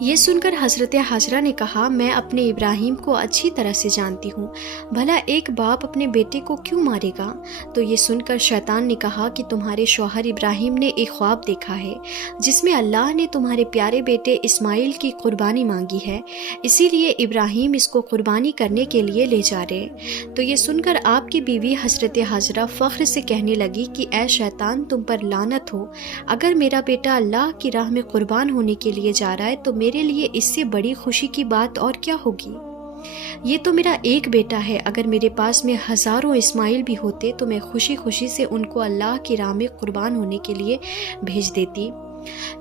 یہ سن کر حضرت حاجرہ نے کہا میں اپنے ابراہیم کو اچھی طرح سے جانتی ہوں، بھلا ایک باپ اپنے بیٹے کو کیوں مارے گا؟ تو یہ سن کر شیطان نے کہا کہ تمہارے شوہر ابراہیم نے ایک خواب دیکھا ہے جس میں اللہ نے تمہارے پیارے بیٹے اسماعیل کی قربانی مانگی ہے، اسی لیے ابراہیم اس کو قربانی کرنے کے لیے لے جا رہے۔ تو یہ سن کر آپ کی بیوی حضرت حاجرہ فخر سے کہنے لگی کہ اے شیطان، تم پر لعنت ہو، اگر میرا بیٹا اللہ کی راہ میں قربان ہونے کے لیے جا رہا ہے تو میرے لیے اس سے بڑی خوشی کی بات اور کیا ہوگی؟ یہ تو میرا ایک بیٹا ہے، اگر میرے پاس میں ہزاروں اسماعیل بھی ہوتے تو میں خوشی خوشی سے ان کو اللہ کی راہ میں قربان ہونے کے لیے بھیج دیتی۔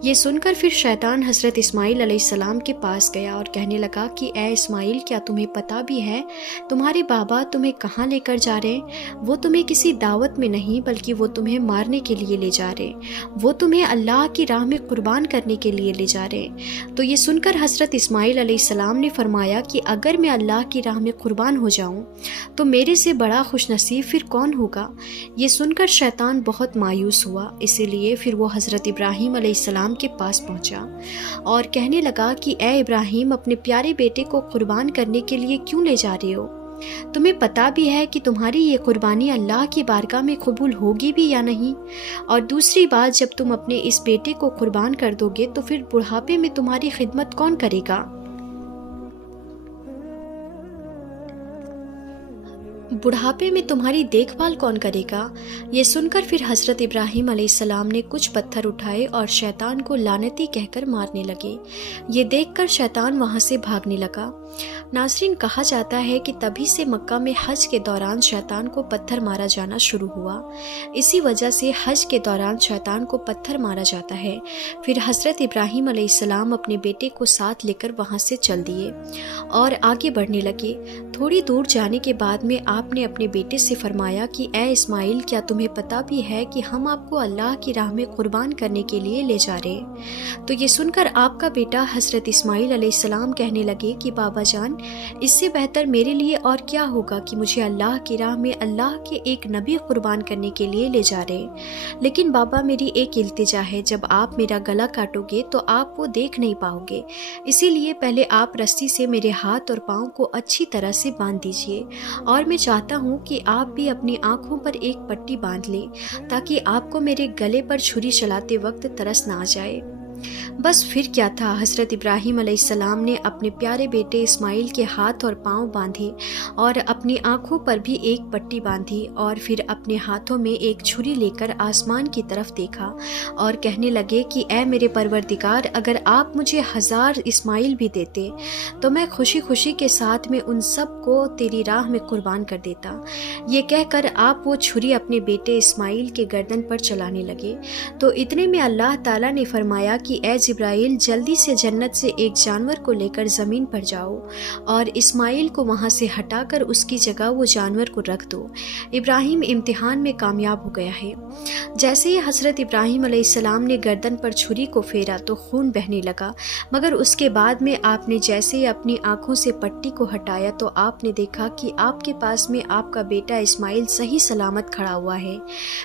یہ سن کر پھر شیطان حضرت اسماعیل علیہ السلام کے پاس گیا اور کہنے لگا کہ اے اسماعیل، کیا تمہیں پتہ بھی ہے تمہارے بابا تمہیں کہاں لے کر جا رہے ہیں؟ وہ تمہیں کسی دعوت میں نہیں بلکہ وہ تمہیں مارنے کے لیے لے جا رہے ہیں، وہ تمہیں اللہ کی راہ میں قربان کرنے کے لیے لے جا رہے ہیں۔ تو یہ سن کر حضرت اسماعیل علیہ السلام نے فرمایا کہ اگر میں اللہ کی راہ میں قربان ہو جاؤں تو میرے سے بڑا خوش نصیب پھر کون ہوگا؟ یہ سن کر شیطان بہت مایوس ہوا، اسی لیے پھر وہ حضرت ابراہیم علیہ السلام کے پاس پہنچا اور کہنے لگا کہ اے ابراہیم، اپنے پیارے بیٹے کو قربان کرنے کے لیے کیوں لے جا رہے ہو؟ تمہیں پتہ بھی ہے کہ تمہاری یہ قربانی اللہ کی بارگاہ میں قبول ہوگی بھی یا نہیں؟ اور دوسری بات، جب تم اپنے اس بیٹے کو قربان کر دو گے تو پھر بڑھاپے میں تمہاری خدمت کون کرے گا؟ بڑھاپے میں تمہاری دیکھ بھال کون کرے گا؟ یہ سن کر پھر حضرت ابراہیم علیہ السلام نے کچھ پتھر اٹھائے اور شیطان کو لعنتی کہہ کر مارنے لگے۔ یہ دیکھ کر شیطان وہاں سے بھاگنے لگا۔ ناظرین، کہا جاتا ہے کہ تبھی سے مکہ میں حج کے دوران شیطان کو پتھر مارا جانا شروع ہوا، اسی وجہ سے حج کے دوران شیطان کو پتھر مارا جاتا ہے۔ پھر حضرت ابراہیم علیہ السلام اپنے بیٹے کو ساتھ لے کر وہاں سے چل دیے اور آگے بڑھنے لگے۔ تھوڑی دور جانے کے بعد میں آپ نے اپنے بیٹے سے فرمایا کہ اے اسماعیل، کیا تمہیں پتہ بھی ہے کہ ہم آپ کو اللہ کی راہ میں قربان کرنے کے لیے لے جا رہے ہیں؟ تو یہ سن کر آپ کا بیٹا حضرت اسماعیل علیہ السلام کہنے لگے کہ بابا جان، اس سے بہتر میرے لیے اور کیا ہوگا کہ مجھے اللہ کی راہ میں اللہ کے ایک نبی قربان کرنے کے لیے لے جا رہے ہیں، لیکن بابا میری ایک التجا ہے، جب آپ میرا گلا کاٹو گے تو آپ وہ دیکھ نہیں پاؤ گے، اسی لیے پہلے آپ رسی سے میرے ہاتھ اور پاؤں کو اچھی طرح سے باندھ دیجئے، اور میں چاہتا ہوں کہ آپ بھی اپنی آنکھوں پر ایک پٹی باندھ لیں تاکہ آپ کو میرے گلے پر چھری چلاتے وقت ترس نہ آ جائے۔ بس پھر کیا تھا، حضرت ابراہیم علیہ السلام نے اپنے پیارے بیٹے اسماعیل کے ہاتھ اور پاؤں باندھے اور اپنی آنکھوں پر بھی ایک پٹی باندھی، اور پھر اپنے ہاتھوں میں ایک چھری لے کر آسمان کی طرف دیکھا اور کہنے لگے کہ اے میرے پروردگار، اگر آپ مجھے 1000 اسماعیل بھی دیتے تو میں خوشی خوشی کے ساتھ میں ان سب کو تیری راہ میں قربان کر دیتا۔ یہ کہہ کر آپ وہ چھری اپنے بیٹے اسماعیل کے گردن پر چلانے لگے۔ تو اتنے میں اللہ تعالیٰ نے فرمایا کہ اے جبرائیل، جلدی سے جنت سے ایک جانور کو لے کر زمین پر جاؤ اور اسماعیل کو وہاں سے ہٹا کر اس کی جگہ وہ جانور کو رکھ دو۔ ابراہیم امتحان میں کامیاب ہو گیا ہے۔ جیسے ہی حضرت ابراہیم علیہ السلام نے گردن پر چھری کو پھیرا تو خون بہنے لگا، مگر اس کے بعد میں آپ نے جیسے ہی اپنی آنکھوں سے پٹی کو ہٹایا تو آپ نے دیکھا کہ آپ کے پاس میں آپ کا بیٹا اسماعیل صحیح سلامت کھڑا ہوا ہے۔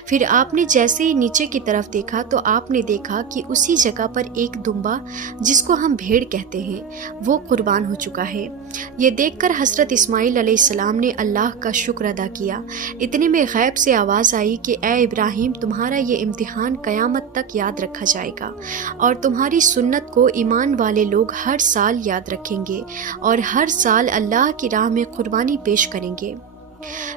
پھر آپ نے جیسے ہی نیچے کی طرف دیکھا تو آپ نے دیکھا کہ اسی جگہ پر ایک دمبا، جس کو ہم بھیڑ کہتے ہیں، وہ قربان ہو چکا ہے۔ یہ دیکھ کر حضرت اسماعیل علیہ السلام نے اللہ کا شکر ادا کیا۔ اتنے میں غیب سے آواز آئی کہ اے ابراہیم، تمہارا یہ امتحان قیامت تک یاد رکھا جائے گا، اور تمہاری سنت کو ایمان والے لوگ ہر سال یاد رکھیں گے اور ہر سال اللہ کی راہ میں قربانی پیش کریں گے۔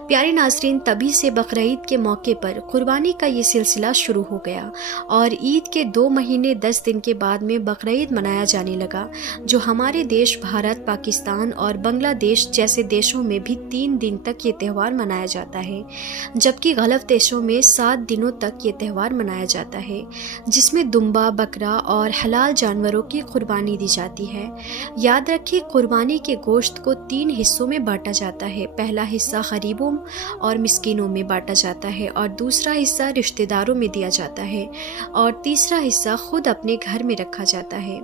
پیارے ناظرین، تبھی سے بقرعید کے موقع پر قربانی کا یہ سلسلہ شروع ہو گیا اور عید کے 2 مہینے 10 دن کے بعد میں بقرعید منایا جانے لگا، جو ہمارے دیش بھارت، پاکستان اور بنگلہ دیش جیسے دیشوں میں بھی 3 دن تک یہ تہوار منایا جاتا ہے، جبکہ غلف دیشوں میں 7 دنوں تک یہ تہوار منایا جاتا ہے، جس میں دمبا، بکرا اور حلال جانوروں کی قربانی دی جاتی ہے۔ یاد رکھیں، قربانی کے گوشت کو 3 حصوں میں بانٹا جاتا ہے۔ پہلا حصہ غریبوں اور مسکینوں میں بانٹا جاتا ہے اور دوسرا حصہ رشتہ داروں میں دیا جاتا ہے اور تیسرا حصہ خود اپنے گھر میں رکھا جاتا ہے۔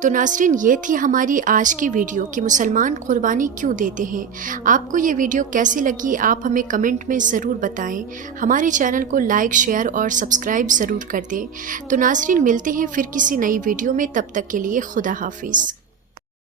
تو ناظرین، یہ تھی ہماری آج کی ویڈیو کہ مسلمان قربانی کیوں دیتے ہیں۔ آپ کو یہ ویڈیو کیسی لگی آپ ہمیں کمنٹ میں ضرور بتائیں۔ ہمارے چینل کو لائک، شیئر اور سبسکرائب ضرور کر دیں۔ تو ناظرین، ملتے ہیں پھر کسی نئی ویڈیو میں، تب تک کے لیے خدا حافظ۔